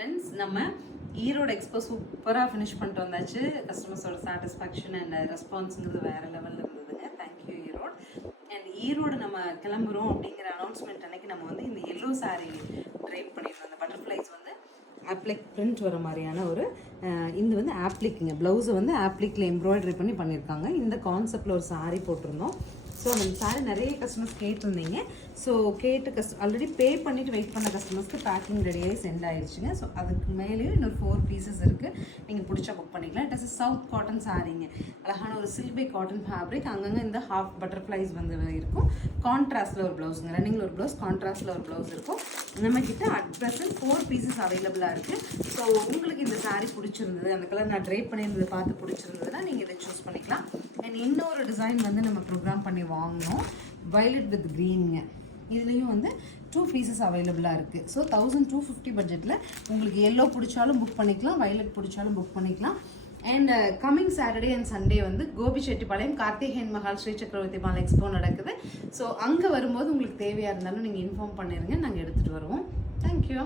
Friends, நம்ம Erode expo சூப்பராக finish பண்ணிட்டு வந்தாச்சு. கஸ்டமர்ஸோட சாட்டிஸ்ஃபேக்ஷன் அண்ட் ரெஸ்பான்ஸுங்கிறது வேறு லெவலில் இருந்ததுங்க. தேங்க்யூ ஈரோடு. அண்ட் ஈரோடு நம்ம கிளம்புறோம் அப்படிங்கிற அனௌன்ஸ்மெண்ட் அன்னைக்கு நம்ம வந்து இந்த எல்லோ சாரீ ட்ரைப் பண்ணியிருந்தோம். அந்த பட்டர்ஃப்ளைஸ் வந்து ஆப்ளிக் பிரிண்ட் வர மாதிரியான ஒரு இது வந்து ஆப்ளிக்குங்க. ப்ளவுஸை வந்து ஆப்ளிக்கில் எம்ப்ராய்டரி பண்ணி பண்ணியிருக்காங்க. இந்த கான்செப்டில் ஒரு சாரீ போட்டிருந்தோம். ஸோ அந்த சாரீ நிறைய கஸ்டமர்ஸ் கேட்டிருந்தீங்க. ஸோ ஆல்ரெடி பே பண்ணிவிட்டு வெயிட் பண்ண கஸ்டமர்ஸ்க்கு பேக்கிங் ரெடியாகி சென்ட் ஆயிடுச்சுங்க. ஸோ அதுக்கு மேலேயும் இன்னொரு 4 பீசஸ் இருக்குது. நீங்கள் பிடிச்சா புக் பண்ணிக்கலாம். இட் இஸ் சவுத் காட்டன் சாரீங்க. அழகான ஒரு சில்பை காட்டன் ஃபேப்ரிக். அங்கங்கே இந்த ஹாஃப் பட்டர்ஃப்ளைஸ் வந்து இருக்கும். கான்ட்ராஸ்டில் ஒரு ப்ளவுஸுங்க. ரன்னிங்கில் ஒரு ப்ளவுஸ், கான்ட்ராஸ்டில் ஒரு ப்ளவுஸ் இருக்கும். நம்மக்கிட்ட அட் ப்ரெசன்ட் 4 பீசஸ் அவைலபிளாக இருக்குது. ஸோ உங்களுக்கு இந்த சாரீ பிடிச்சிருந்தது, அந்த கலர் நான் ட்ரை பண்ணியிருந்தது பார்த்து பிடிச்சிருந்ததுன்னா நீங்கள் இதை சூஸ் பண்ணிக்கலாம். அண்ட் இன்னொரு டிசைன் வந்து நம்ம ப்ரோக்ராம் பண்ணி வாங்கினோம், வயலட் வித் க்ரீனுங்க. இதுலேயும் வந்து 2 பீசஸ் அவைலபிளாக இருக்குது. ஸோ 1250 பட்ஜெட்டில் உங்களுக்கு எல்லோ பிடிச்சாலும் புக் பண்ணிக்கலாம், வயலட் பிடிச்சாலும் புக் பண்ணிக்கலாம். And coming Saturday and Sunday வந்து கோபிச்செட்டிப்பாளையம் கார்த்திகேயன் மஹால் ஸ்ரீ சக்கரவர்த்தி மால் எக்ஸ்போ நடக்குது. ஸோ அங்கே வரும்போது உங்களுக்கு தேவையாக இருந்தாலும் நீங்கள் இன்ஃபார்ம் பண்ணிடுங்க, நாங்கள் எடுத்துகிட்டு வருவோம். தேங்க்யூ.